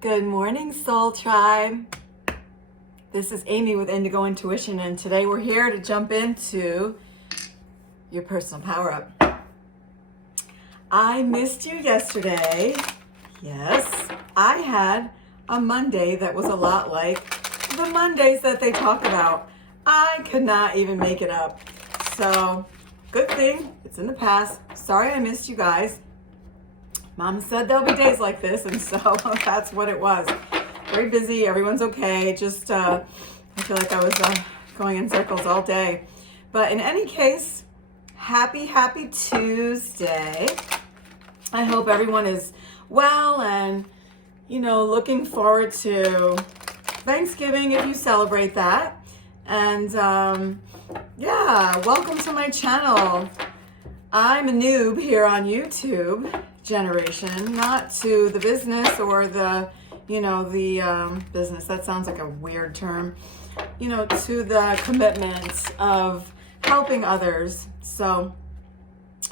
Good morning, Soul Tribe. This is Amy with Indigo Intuition, and today we're here to jump into your personal power up. I missed you yesterday. Yes, I had a Monday that was a lot like the Mondays that they talk about. I could not even make it up. So, good thing it's in the past. Sorry I missed you guys. Mom said there'll be days like this, and so that's what it was. Very busy, everyone's okay. Just, I feel like I was going in circles all day. But in any case, happy Tuesday. I hope everyone is well and, looking forward to Thanksgiving if you celebrate that. And welcome to my channel. I'm a noob here on YouTube generation, not to the business or the business. That sounds like a weird term. To the commitment of helping others. So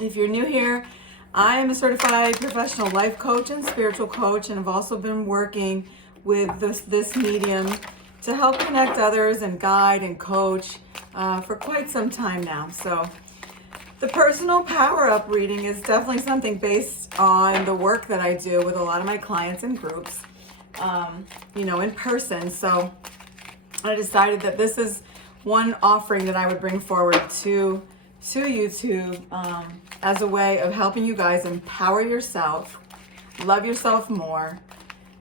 if you're new here, I am a certified professional life coach and spiritual coach, and have also been working with this medium to help connect others and guide and coach for quite some time now. So the personal power-up reading is definitely something based on the work that I do with a lot of my clients in groups, in person. So I decided that this is one offering that I would bring forward to YouTube as a way of helping you guys empower yourself, love yourself more,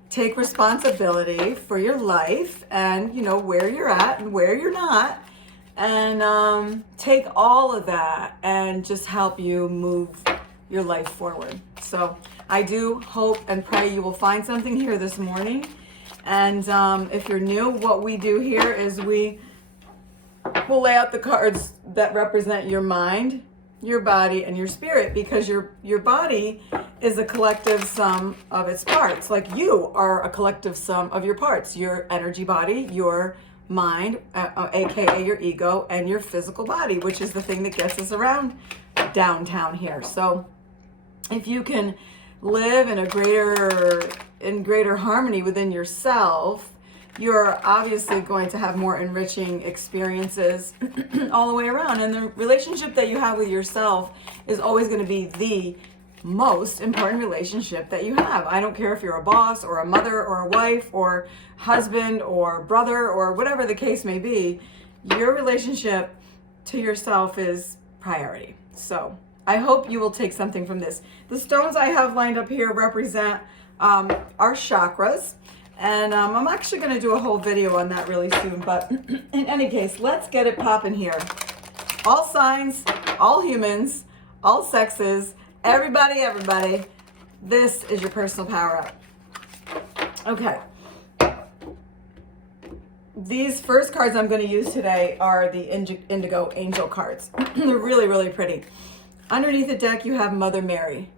take responsibility for your life and, where you're at and where you're not. And take all of that and just help you move your life forward. So I do hope and pray you will find something here this morning. And if you're new, what we do here is we will lay out the cards that represent your mind, your body, and your spirit, because your body is a collective sum of its parts. Like you are a collective sum of your parts, your energy body, your mind, aka your ego, and your physical body, which is the thing that gets us around downtown here. So if you can live in greater harmony within yourself, you're obviously going to have more enriching experiences all the way around. And the relationship that you have with yourself is always going to be the most important relationship that you have. I don't care if you're a boss or a mother or a wife or husband or brother or whatever the case may be, your relationship to yourself is priority. So I hope you will take something from this. The stones I have lined up here represent our chakras, and I'm actually going to do a whole video on that really soon. But in any case, let's get it popping here. All signs, all humans, all sexes, everybody, this is your personal power up. Okay. These first cards I'm going to use today are the Indigo Angel cards. They're really pretty. Underneath the deck, you have Mother Mary.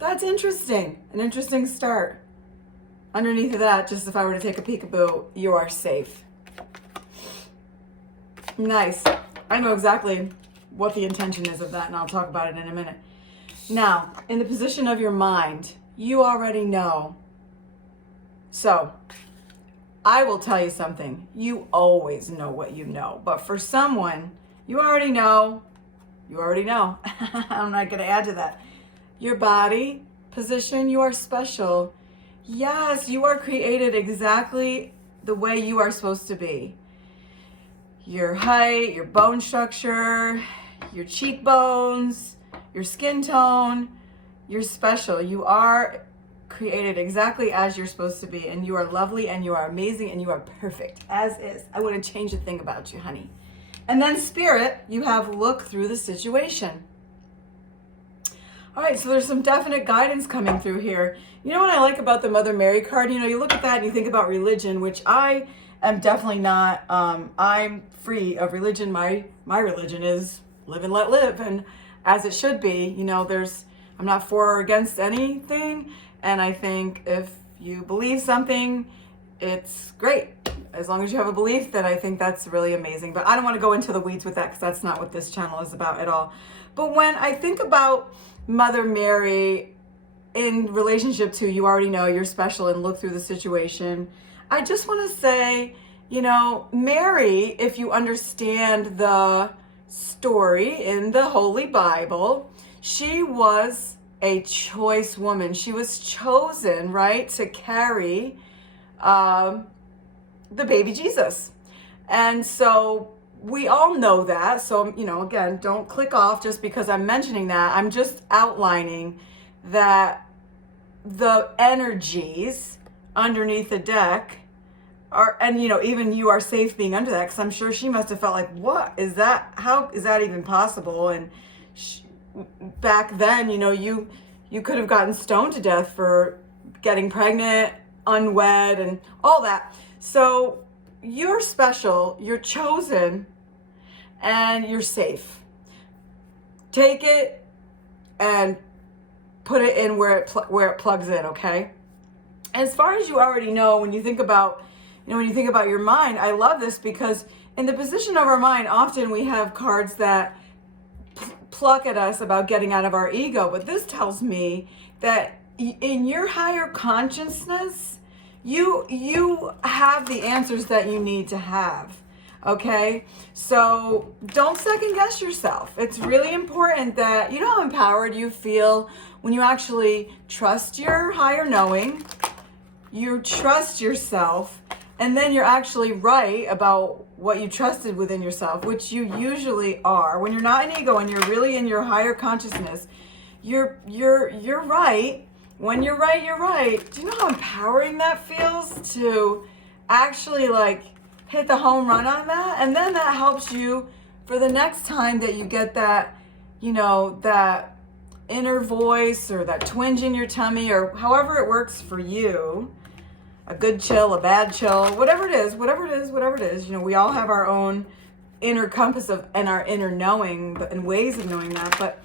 That's interesting. An interesting start. Underneath of that, just if I were to take a peekaboo, you are safe. Nice. I know exactly what the intention is of that, and I'll talk about it in a minute. Now, in the position of your mind, you already know. So, I will tell you something. You always know what you know. But for someone, you already know. You already know. I'm not going to add to that. Your body position, you are special. Yes, you are created exactly the way you are supposed to be. Your height, your bone structure, your cheekbones, your skin tone, you're special. You are created exactly as you're supposed to be, and you are lovely, and you are amazing, and you are perfect as is. I wouldn't change a thing about you, honey. And then spirit, you have look through the situation. All right, so there's some definite guidance coming through here. You know what I like about the Mother Mary card? You look at that and you think about religion, which I am definitely not. I'm free of religion. My religion is live and let live, and as it should be. I'm not for or against anything, and I think if you believe something, it's great. As long as you have a belief, then I think that's really amazing. But I don't want to go into the weeds with that, because that's not what this channel is about at all. But when I think about Mother Mary, in relationship to, you already know you're special and look through the situation, I just want to say, Mary, if you understand the story in the Holy Bible, she was a choice woman. She was chosen, right, to carry the baby Jesus. And so we all know that. So, again, don't click off just because I'm mentioning that. I'm just outlining that the energies underneath the deck are, and even you are safe being under that, because I'm sure she must have felt like, what is that? How is that even possible? And back then, you could have gotten stoned to death for getting pregnant, unwed, and all that. So you're special, you're chosen, and you're safe. Take it and put it in where it plugs in, okay? As far as you already know, when you think about your mind, I love this because in the position of our mind, often we have cards that pluck at us about getting out of our ego. But this tells me that in your higher consciousness, you have the answers that you need to have. Okay, so don't second guess yourself. It's really important that, how empowered you feel when you actually trust your higher knowing, you trust yourself, and then you're actually right about what you trusted within yourself, which you usually are. When you're not in ego and you're really in your higher consciousness, you're right. When you're right, you're right. Do you know how empowering that feels to actually hit the home run on that? And then that helps you for the next time that you get that, that inner voice or that twinge in your tummy, or however it works for you, a good chill, a bad chill, whatever it is. We all have our own inner compass and our inner knowing and ways of knowing that. But,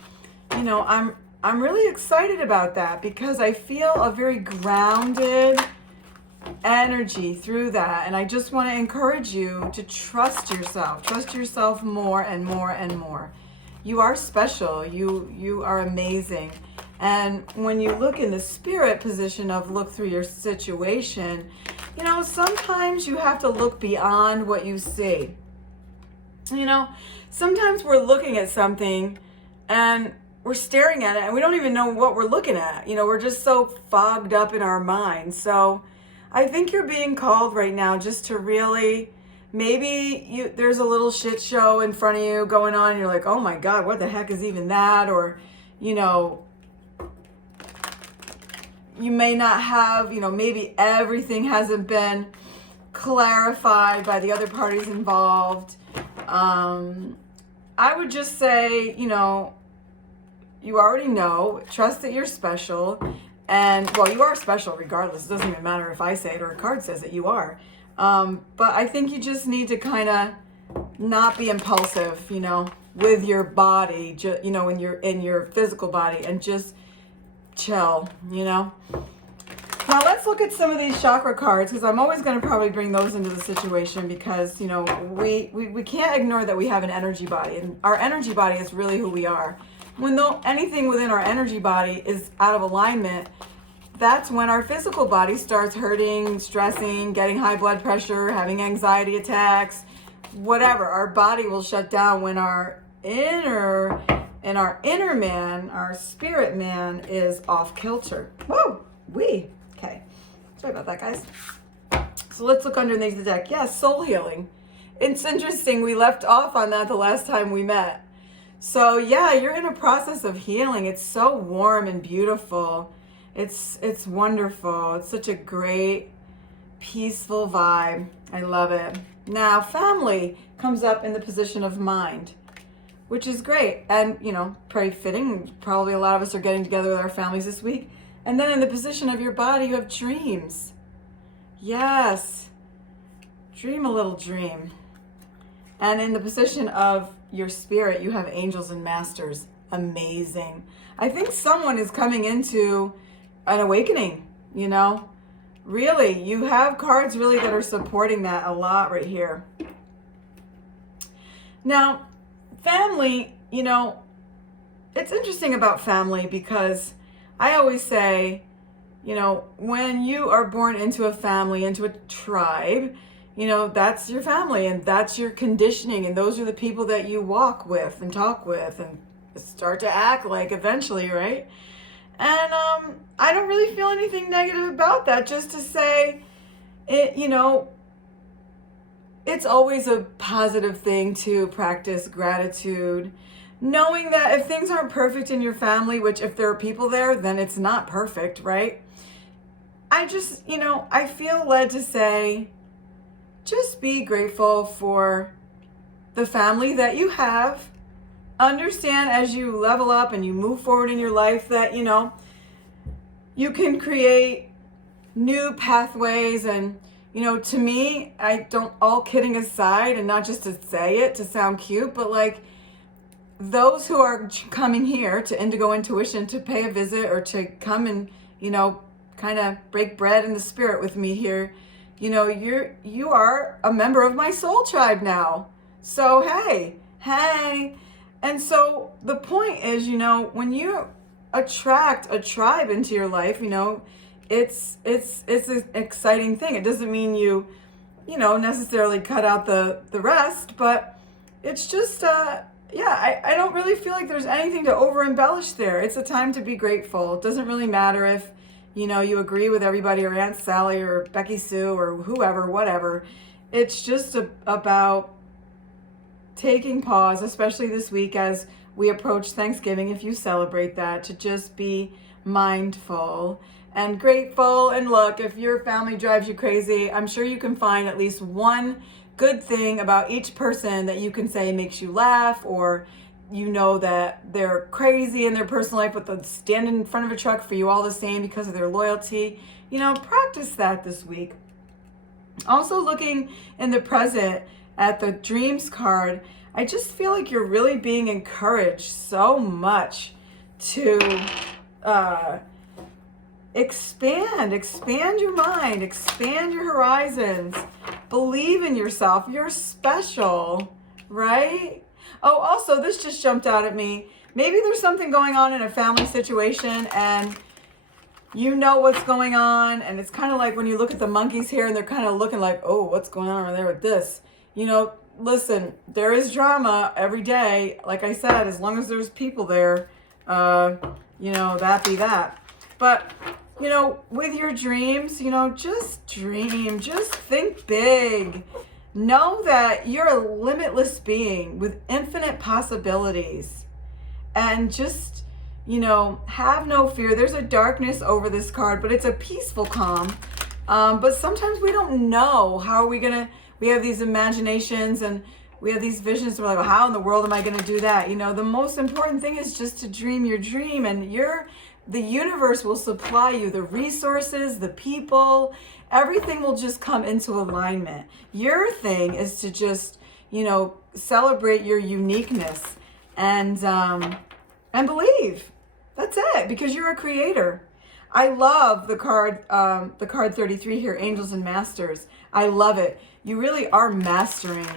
I'm really excited about that because I feel a very grounded energy through that. And I just want to encourage you to trust yourself more and more and more. You are special. You are amazing. And when you look in the spirit position of look through your situation, sometimes you have to look beyond what you see. Sometimes we're looking at something and we're staring at it and we don't even know what we're looking at. We're just so fogged up in our minds. So I think you're being called right now just to really, maybe there's a little shit show in front of you going on. And you're like, oh my God, what the heck is even that? Or, you may not have, maybe everything hasn't been clarified by the other parties involved. I would just say, you already know, trust that you're special. And, well, you are special regardless. It doesn't even matter if I say it or a card says it, you are. But I think you just need to kind of not be impulsive, with your body, when you're in your physical body, and just chill, Now let's look at some of these chakra cards, because I'm always going to probably bring those into the situation because, we can't ignore that we have an energy body, and our energy body is really who we are. When anything within our energy body is out of alignment, that's when our physical body starts hurting, stressing, getting high blood pressure, having anxiety attacks, whatever. Our body will shut down when our inner man, our spirit man, is off kilter. Whoa, okay. Sorry about that, guys. So let's look underneath the deck. Yeah, soul healing. It's interesting. We left off on that the last time we met. So yeah, you're in a process of healing. It's so warm and beautiful. It's wonderful. It's such a great, peaceful vibe. I love it. Now, family comes up in the position of mind, which is great. And, pretty fitting. Probably a lot of us are getting together with our families this week. And then in the position of your body, you have dreams. Yes. Dream a little dream. And in the position of your spirit, you have angels and masters. Amazing. I think someone is coming into an awakening, Really, you have cards really that are supporting that a lot right here. Now, family, it's interesting about family because I always say, you know, when you are born into a family, into a tribe, you know, that's your family and that's your conditioning. And those are the people that you walk with and talk with and start to act like eventually, right? And I don't really feel anything negative about that. Just to say, it, you know, it's always a positive thing to practice gratitude, knowing that if things aren't perfect in your family, which if there are people there, then it's not perfect, right? I just, you know, I feel led to say, just be grateful for the family that you have. Understand as you level up and you move forward in your life that, you know, you can create new pathways. And, you know, to me, I don't, all kidding aside, and not just to say it to sound cute, but like those who are coming here to Indigo Intuition to pay a visit or to come and, you know, kind of break bread in the spirit with me here, you know, you are a member of my soul tribe now. So hey. And so the point is, you know, when you attract a tribe into your life, you know, it's an exciting thing. It doesn't mean you know, necessarily cut out the rest, but it's just, yeah, I don't really feel like there's anything to over embellish there. It's a time to be grateful. It doesn't really matter if, you know, you agree with everybody or Aunt Sally or Becky Sue or whoever, whatever. It's just about taking pause, especially this week as we approach Thanksgiving, if you celebrate that, to just be mindful and grateful. And look, if your family drives you crazy, I'm sure you can find at least one good thing about each person that you can say makes you laugh, or you know that they're crazy in their personal life, but they'll stand in front of a truck for you all the same because of their loyalty. You know, practice that this week. Also, looking in the present at the dreams card, I just feel like you're really being encouraged so much to expand your mind, expand your horizons, believe in yourself. You're special, right? Oh, also, this just jumped out at me. Maybe there's something going on in a family situation and you know what's going on, and it's kind of like when you look at the monkeys here and they're kind of looking like, oh, what's going on over there with this? You know, listen, there is drama every day. Like I said, as long as there's people there, you know, that be that. But, you know, with your dreams, you know, just dream, just think big. Know that you're a limitless being with infinite possibilities. And just, you know, have no fear. There's a darkness over this card, but it's a peaceful calm. But sometimes we don't know how are we going to, we have these imaginations and we have these visions. We're like, well, how in the world am I going to do that? You know, the most important thing is just to dream your dream, and the universe will supply you the resources, the people, everything will just come into alignment. Your thing is to just, you know, celebrate your uniqueness and believe. That's it, because you're a creator. I love the card 33 here, Angels and Masters. I love it. You really are mastering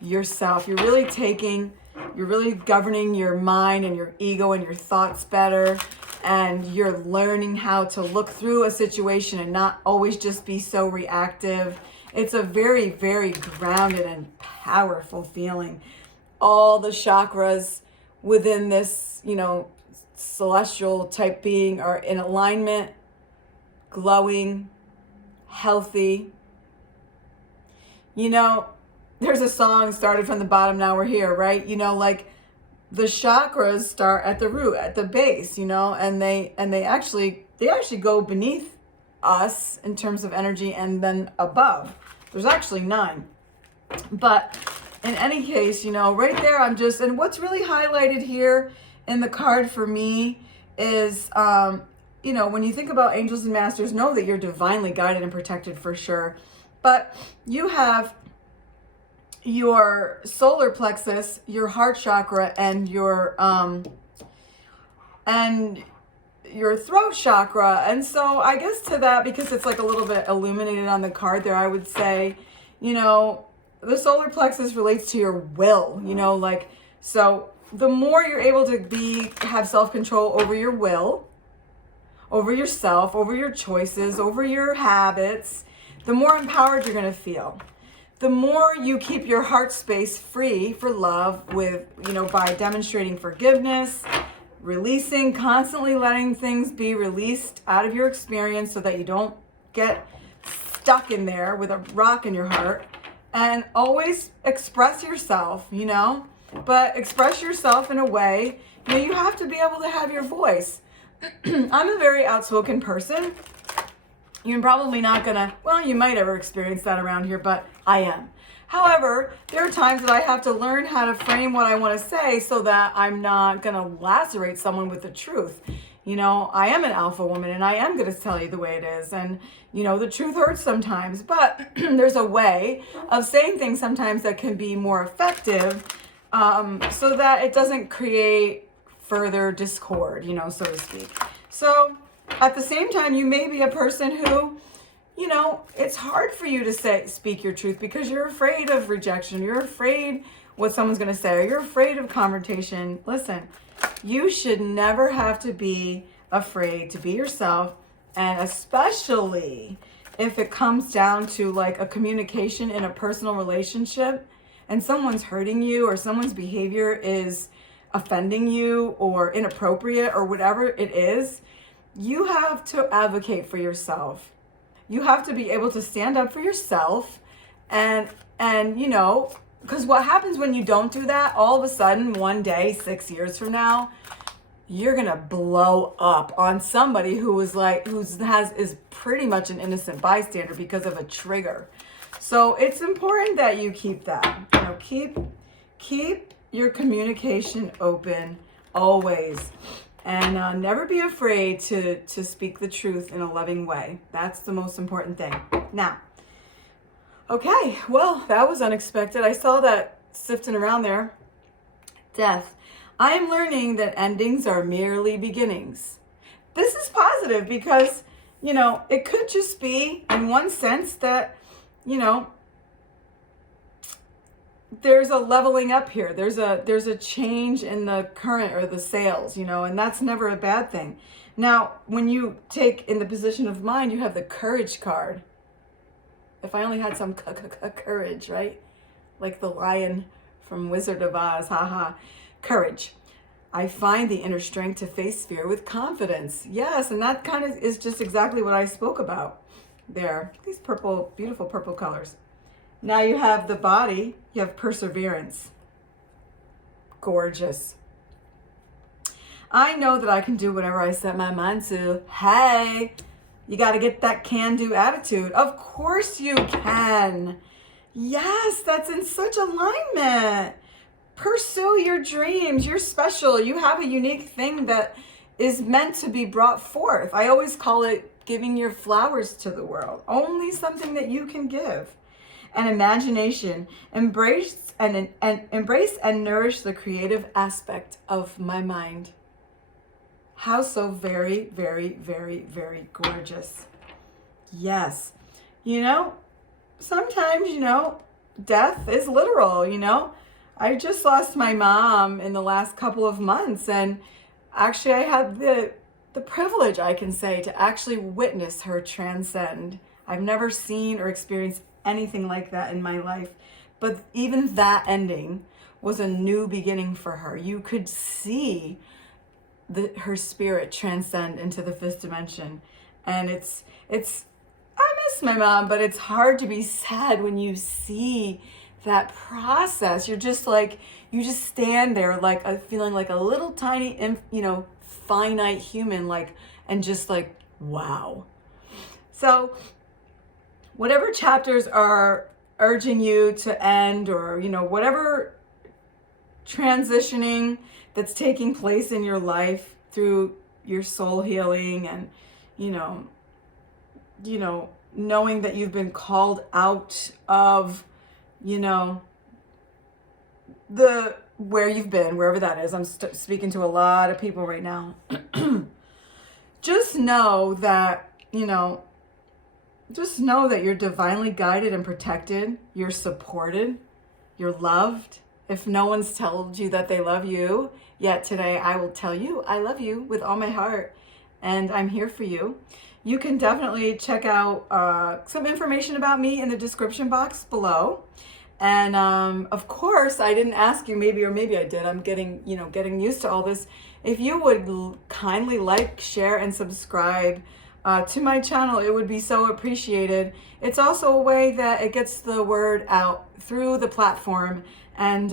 yourself. You're really governing your mind and your ego and your thoughts better. And you're learning how to look through a situation and not always just be so reactive. It's a very, very grounded and powerful feeling. All the chakras within this, you know, celestial type being are in alignment, glowing, healthy. You know, there's a song, started from the bottom, now we're here, right? You know, like the chakras start at the root, at the base, you know, and they actually go beneath us in terms of energy and then above. There's actually 9. But in any case, you know, right there, and what's really highlighted here in the card for me is, you know, when you think about angels and masters, know that you're divinely guided and protected for sure. But you have your solar plexus, your heart chakra, and your throat chakra. And so I guess to that, because it's like a little bit illuminated on the card there, I would say, you know, the solar plexus relates to your will, you know, like, so the more you're able to have self-control over your will, over yourself, over your choices, over your habits, the more empowered you're going to feel. The more you keep your heart space free for love with, by demonstrating forgiveness, releasing, constantly letting things be released out of your experience so that you don't get stuck in there with a rock in your heart. And always express yourself, but express yourself in a way, you have to be able to have your voice. I'm a very outspoken person. You're probably not gonna, you might ever experience that around here, but I am. However, there are times that I have to learn how to frame what I want to say so that I'm not gonna lacerate someone with the truth. I am an alpha woman and I am gonna tell you the way it is. And, the truth hurts sometimes, but there's a way of saying things sometimes that can be more effective, so that it doesn't create further discord, so to speak. So at the same time, you may be a person who, it's hard for you to speak your truth because you're afraid of rejection. You're afraid what someone's going to say, or you're afraid of confrontation. Listen, you should never have to be afraid to be yourself. And especially if it comes down to like a communication in a personal relationship and someone's hurting you or someone's behavior is offending you or inappropriate or whatever it is, you have to advocate for yourself. You have to be able to stand up for yourself and because what happens when you don't do that, all of a sudden, one day, 6 years from now, you're gonna blow up on somebody is pretty much an innocent bystander because of a trigger. So it's important that you keep that. Keep your communication open always. And never be afraid to speak the truth in a loving way. That's the most important thing. Now, okay, well, that was unexpected. I saw that sifting around there. Death. I am learning that endings are merely beginnings. This is positive because, it could just be in one sense that, there's a leveling up here. There's a change in the current or the sales, and that's never a bad thing. Now, when you take in the position of mind, you have the courage card. If I only had some courage, right? Like the lion from Wizard of Oz, haha. Courage. I find the inner strength to face fear with confidence. Yes, and that kind of is just exactly what I spoke about there. These beautiful purple colors. Now you have the body, you have perseverance. Gorgeous. I know that I can do whatever I set my mind to. Hey, you got to get that can-do attitude. Of course you can. Yes, that's in such alignment. Pursue your dreams. You're special. You have a unique thing that is meant to be brought forth. I always call it giving your flowers to the world. Only something that you can give. And imagination. Embrace and nourish the creative aspect of my mind. How so very, very, very, very gorgeous. Yes. Sometimes, death is literal, I just lost my mom in the last couple of months, and actually I had the privilege, I can say, to actually witness her transcend. I've never seen or experienced anything like that in my life, but even that ending was a new beginning for her. You could see her spirit transcend into the fifth dimension, and it's I miss my mom, but it's hard to be sad when you see that process. You're just like, you just stand there like feeling like a little tiny finite human, and just like, wow. So whatever chapters are urging you to end, or, whatever transitioning that's taking place in your life through your soul healing and, knowing that you've been called out of, where you've been, wherever that is. I'm speaking to a lot of people right now. Just know that, just know that you're divinely guided and protected. You're supported. You're loved. If no one's told you that they love you yet today, I will tell you I love you with all my heart. and I'm here for you. You can definitely check out some information about me in the description box below. And of course, I didn't ask you, maybe I did. I'm getting used to all this. If you would kindly like, share, and subscribe to my channel, it would be so appreciated. It's also a way that it gets the word out through the platform. And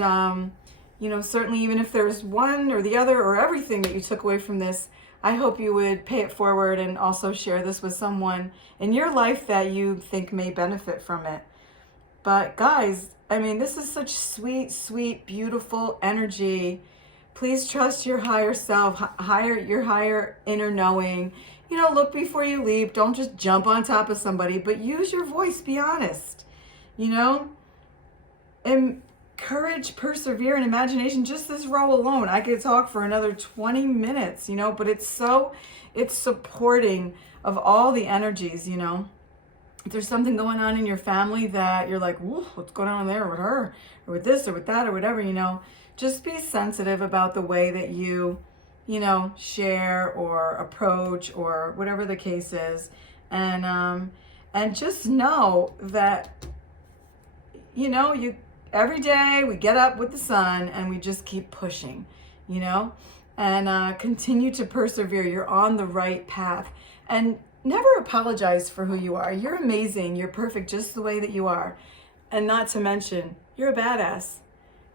certainly, even if there's one or the other or everything that you took away from this, I hope you would pay it forward and also share this with someone in your life that you think may benefit from it. But guys, I mean, this is such sweet, sweet, beautiful energy. Please trust your higher self, your higher inner knowing. Look before you leap. Don't just jump on top of somebody, but use your voice. Be honest. Encourage, persevere, and imagination. Just this row alone, I could talk for another 20 minutes, but it's supporting of all the energies, If there's something going on in your family that you're like, whoa, what's going on there with her, or with this, or with that, or whatever, just be sensitive about the way that you share or approach or whatever the case is. And just know that, every day we get up with the sun and we just keep pushing, and continue to persevere. You're on the right path. And never apologize for who you are. You're amazing. You're perfect just the way that you are. And not to mention, you're a badass.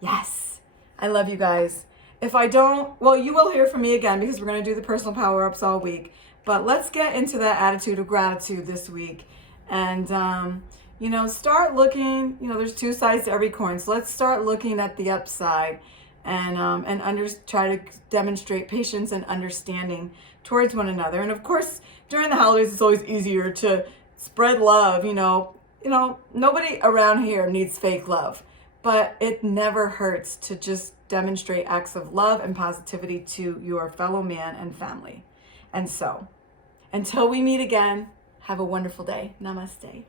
Yes. I love you guys. If I don't, well, you will hear from me again because we're going to do the personal power-ups all week. But let's get into that attitude of gratitude this week. And, start looking, there's two sides to every coin. So let's start looking at the upside and try to demonstrate patience and understanding towards one another. And of course, during the holidays, it's always easier to spread love. Nobody around here needs fake love, but it never hurts to just demonstrate acts of love and positivity to your fellow man and family. And so, until we meet again, have a wonderful day. Namaste.